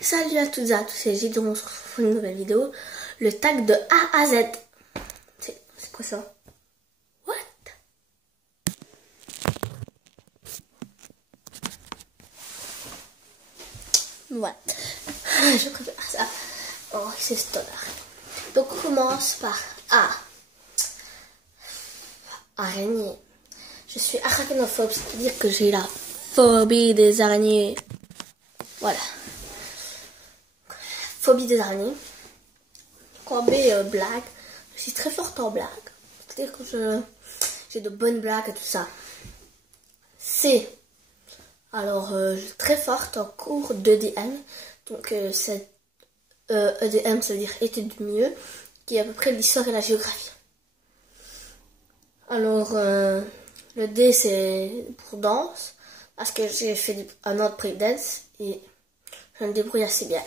Salut à toutes et à tous, c'est Gilles, on se retrouve pour une nouvelle vidéo. Le tag de A à Z. C'est quoi ça? What? Voilà. Je préfère ça. Oh, c'est stoner. Donc on commence par A. Araignée. Je suis arachnophobe, c'est-à-dire que j'ai la phobie des araignées. Voilà. Phobie des araignées. Quand B, blague. Je suis très forte en blague. C'est-à-dire que j'ai de bonnes blagues et tout ça. C. Alors, je suis très forte en cours d'EDM. Donc, c'est EDM, ça veut dire études du milieu, qui est à peu près l'histoire et la géographie. Alors, le D, c'est pour danse, parce que j'ai fait un an de breakdance et je me débrouille assez bien.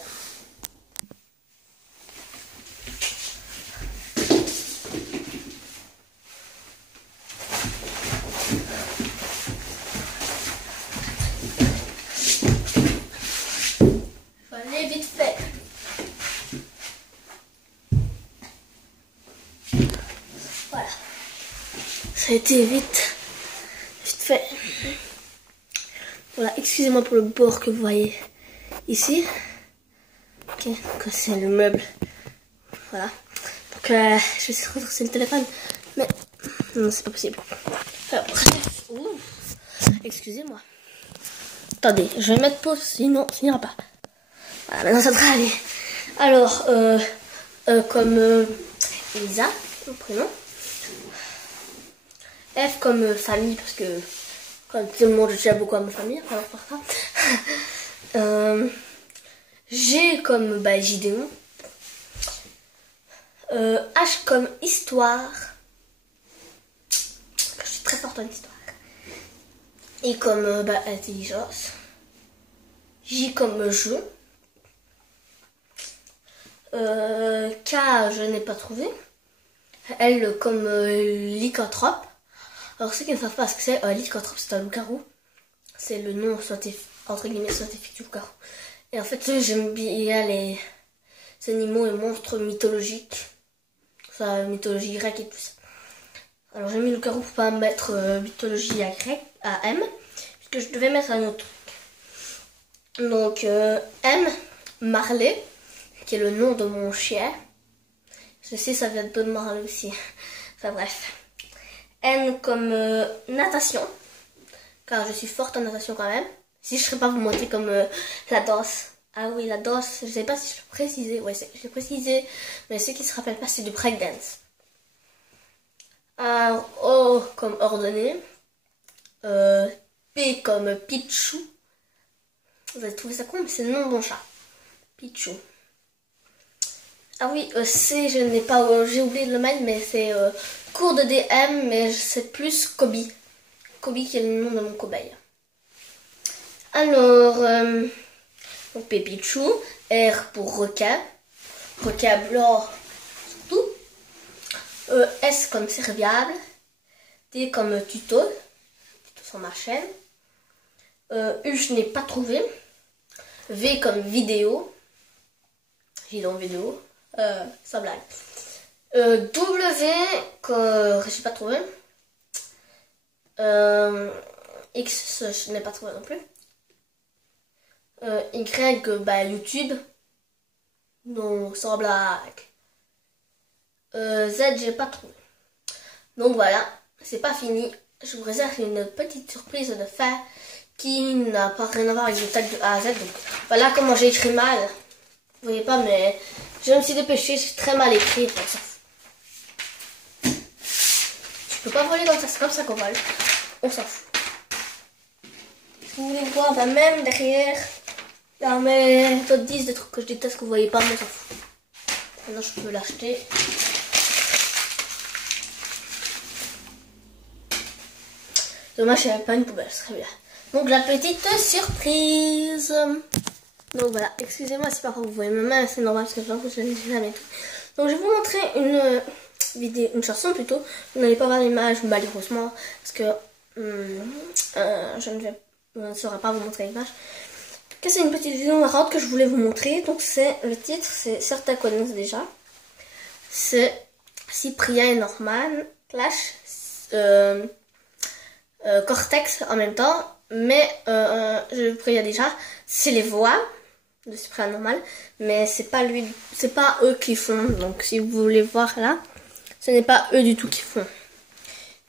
Allez, vite fait. Voilà. Ça a été vite fait. Voilà, excusez-moi pour le bord que vous voyez ici. Ok, donc c'est le meuble. Voilà. Donc je vais essayer de redresser le téléphone. Mais non, c'est pas possible. Alors, bref. Excusez-moi. Attendez, je vais mettre pause, sinon ça n'ira pas. Voilà, maintenant ça devrait aller. Alors, comme Elisa, mon prénom. F comme famille, parce que comme tout le monde, je tiens beaucoup à ma famille. Alors, par ça. G comme Gideon. H comme histoire. Je suis très forte en histoire. I comme intelligence. J comme jeu. K, je n'ai pas trouvé. L comme lycanthrope. Alors ceux qui ne savent pas ce que c'est, lycanthrope, c'est un loup-garou. C'est le nom entre guillemets scientifique du loup-garou. Et en fait, j'aime bien les animaux et monstres mythologiques. Ça, mythologie grecque et tout ça. Alors j'ai mis le loup-garou pour pas mettre mythologie à M, puisque je devais mettre un autre truc. Donc M, Marley, qui est le nom de mon chien. Je sais, ça vient de Bob Marley aussi. Enfin bref. N comme natation, car je suis forte en natation quand même. Si je ne serais pas vous montrer comme la danse. Ah oui, la danse, je ne sais pas si je l'ai précisé. Ouais, je l'ai précisé, mais ceux qui ne se rappellent pas, c'est du breakdance. Alors, O comme ordonnée. P comme Pichou. Vous allez trouver ça con, mais c'est le nom de mon chat. Pichou. Ah oui, C, je n'ai pas, j'ai oublié de le mettre, mais c'est cours de DM, mais c'est plus Kobe. Kobe qui est le nom de mon cobaye. Alors, donc Pépichou, R pour requin, requin blanc surtout, S comme serviable, T comme tuto sur ma chaîne, U je n'ai pas trouvé, V comme vidéo, j'ai dans vidéo, sans blague. W que je n'ai pas trouvé. X je n'ai pas trouvé non plus. Y YouTube. Non, sans blague. Z j'ai pas trouvé. Donc voilà, c'est pas fini. Je vous réserve une petite surprise de fin qui n'a pas rien à voir avec le tag de A à Z. Donc voilà comment j'ai écrit mal. Vous voyez pas, mais je me suis dépêchée, c'est très mal écrit. Enfin, ça. Tu peux pas voler comme ça, c'est comme ça qu'on vole. On s'en fout. Si vous voulez voir, même derrière, dans mes top 10 des trucs que je déteste que vous voyez pas, mais on s'en fout. Maintenant, je peux l'acheter. Dommage, il n'y avait pas une poubelle, ce serait bien. Donc, la petite surprise. Donc voilà, excusez-moi si parfois vous voyez ma main, c'est normal parce que je l'ai jamais tout. Donc je vais vous montrer une chanson plutôt. Vous n'allez pas voir l'image malheureusement parce que je ne saurais pas vous montrer l'image. c'est une petite vidéo marrante que je voulais vous montrer. Donc c'est le titre, c'est certains connaissent déjà. C'est Cyprien et Norman clash Cortex en même temps. Mais je vous préviens déjà, c'est les voix de Cyprien et Norman, mais c'est pas lui, c'est pas eux qui font. Donc si vous voulez voir là, ce n'est pas eux du tout qui font.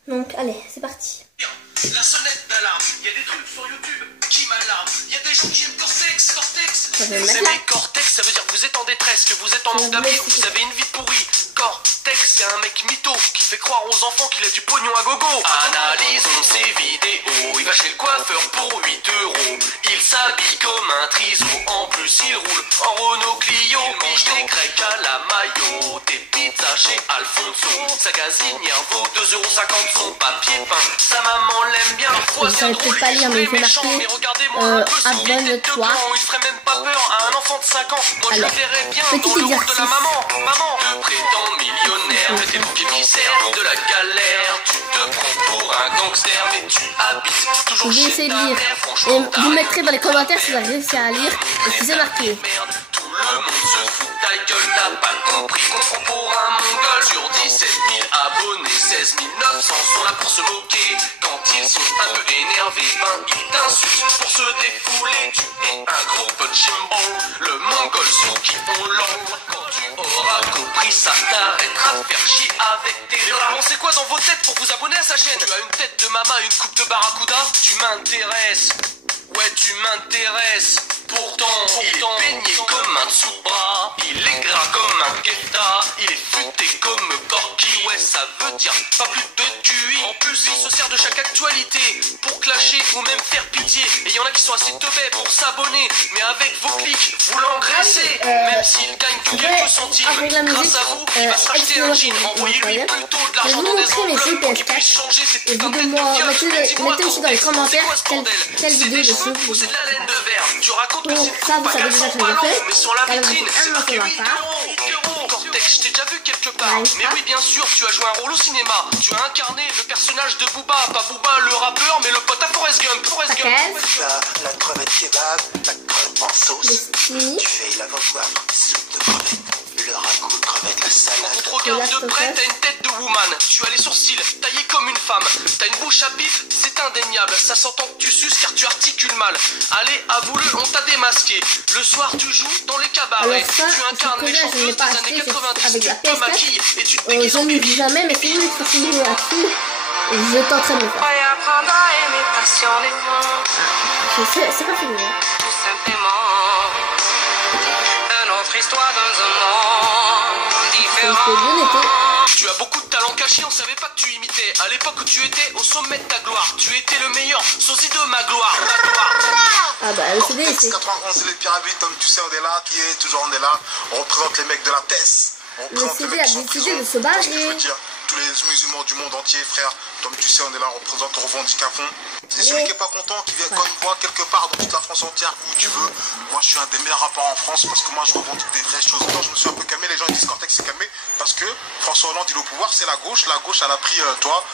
Donc allez, c'est parti. La sonnette d'alarme, il y a des trucs sur YouTube qui m'alarment. Il y a des gens qui aiment Cortex. Vous aimez Cortex, ça veut dire que vous êtes en détresse, que vous êtes en manque d'amis, que vous avez une vie pourrie. Cortex, c'est un mec mytho qui fait croire aux enfants qu'il a du pognon à gogo. Analysons ses vidéos, il va chez le coiffeur pour 8 €. Il s'habille comme un triso, en plus il roule en Renault Clio. Il mange des grecs à la maillot, des pizzas chez Alfonso. Sa gazinière vaut 2,50 € son papier peint. Sa maman l'aime bien, parfois c'est drôle, pas lire, mais méchant, mais regardez-moi un peu son tête de blanc. Il ferait même pas peur à un enfant de 5 ans. Moi je le verrais bien dans le rôle de la maman. Maman, te prétends millionnaire, mais t'es bouc émissaire de la galère. Tu te prends pour un gangster, mais tu habites toujours chez ta mère. Et vous mettrez dans les commentaires si vous avez réussi à lire et si c'est marqué. Tout le monde se fout de ta gueule, t'as pas compris qu'on prend pour un mongol. Sur 17 000 abonnés, 16 900 sont là pour se moquer. Quand ils sont un peu énervés, ben ils t'insultent pour se défouler. Tu es un gros punching ball, le mongol sur qui on l'envoie. Quand tu auras compris ça, t'arrêteras de faire chier avec tes draps. C'est quoi dans vos têtes pour vous abonner à sa chaîne? Tu as une tête de mama, une coupe de barracuda? Tu m'intéresses, ouais tu m'intéresses. Pourtant, il est peigné comme un dessous de bras. Il est gras comme un kefta. Il est futé comme Corky. Ouais, ça veut dire pas plus de QI. En plus, il se sert de chaque actualité pour clasher ou même faire pitié. Et il y en a qui sont assez teubés pour s'abonner. Mais avec vos clics, vous l'engraissez. Même s'il gagne que quelques centimes, grâce à vous, il va se racheter un jean. Envoyez-lui plutôt de l'argent dans des enveloppes pour qu'il puisse changer ses putains de têtes de viol. Mettez aussi dans les commentaires quelle vidéo de ce ou c'est de la laine de verre. Tu racontes que donc ça vous savez déjà que je l'ai fait. mais sur la vitrine, c'est un marqué sur 8 la €. Cortex, je t'ai déjà vu quelque part. Mais oui, bien sûr, tu as joué un rôle au cinéma. Tu as incarné le personnage de Booba. Pas Booba le rappeur, mais le pote à Forrest Gump. La crevette kebab, la crevette en sauce. Tu fais la vaudoire, soupe de crevette. Le ragoût de crevette, la salade. On te regarde de près, t'as une tête de woman. Tu as les sourcils taillés comme une femme. T'as une bouche à pif, c'est indéniable. Ça s'entend que tu suces car tu articules mal. Allez, avoue-le, on t'a démasqué. Le soir, tu joues dans les cabarets. Tu incarnes les chanteuses des années 90. Tu te maquilles et tu te déguises en je ne dis jamais, mais si vous voulez faire une là-dessus, je t'entraîne de le faire. C'est pas fini. Tu as beaucoup de talent caché, on savait pas que tu imitais. À l'époque où tu étais au sommet de ta gloire, tu étais le meilleur sosie de ma gloire. Ah bah le CD c'est 91 les pyramides, comme tu sais on est là, qui est toujours on est là. On représente les mecs de la TES. le CD a décidé de se barrer. Tous les musulmans du monde entier, frère, comme tu sais, on est là, on représente, on revendique à fond. C'est celui qui est pas content, qui vient quand il voit quelque part dans toute la France entière, où tu veux. Moi, je suis un des meilleurs rappeurs en France parce que moi, je revendique des vraies choses. Quand je me suis un peu calmé, les gens ils disent Cortex s'est calmé parce que François Hollande, il est au pouvoir, c'est la gauche. La gauche, elle a pris toi.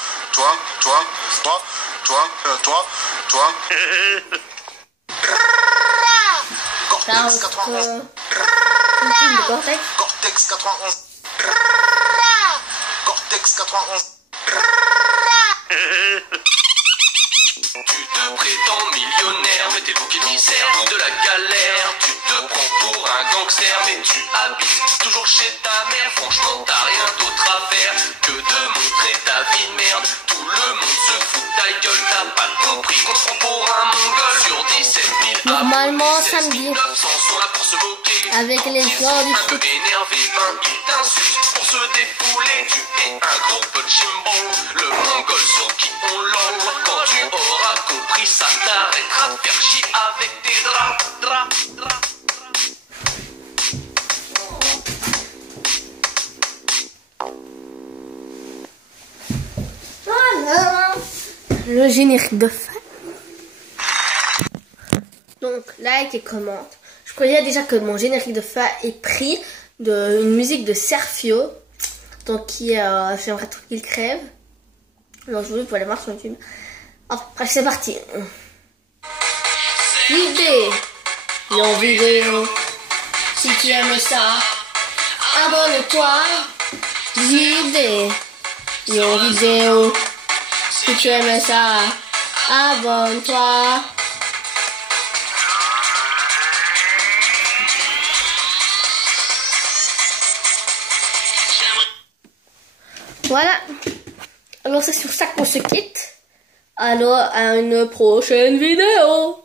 Cortex 91. Cortex 91. Cortex 91. Tu te prétends millionnaire, mais t'es le bouc émissaire de la galère. Tu te prends pour un gangster, mais tu habites toujours chez ta mère. Franchement, t'as rien d'autre à faire que de montrer ta vie de merde. Tout le monde se fout de ta gueule, t'as pas compris qu'on te prend pour un mongol. Sur 17 000 normalement abonnés, samedi 900 sont là pour se moquer. avec les gens du un peu énervé, ben ils t'insultent pour se défouler. Tu es un gros punching ball, le mongol sur qui on l'envoie. Quand tu auras compris ça, t'arrêteras de faire chier avec tes draps. Voilà le générique de fin. Donc like et commente. Je préviens déjà que mon générique de fin est pris d'une musique de Sergio, donc qui j'aimerais trop qu'il crève. Donc je voulais pour aller voir sur YouTube. Enfin, bref, c'est parti. Idée. en vidéo. Si tu aimes ça, abonne-toi. JD en vidéo. Si tu aimes ça, abonne-toi. Voilà. Alors c'est sur ça qu'on se quitte. Alors à une prochaine vidéo.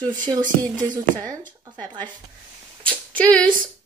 Je vais faire aussi des autres challenges. Enfin bref. Tchuss.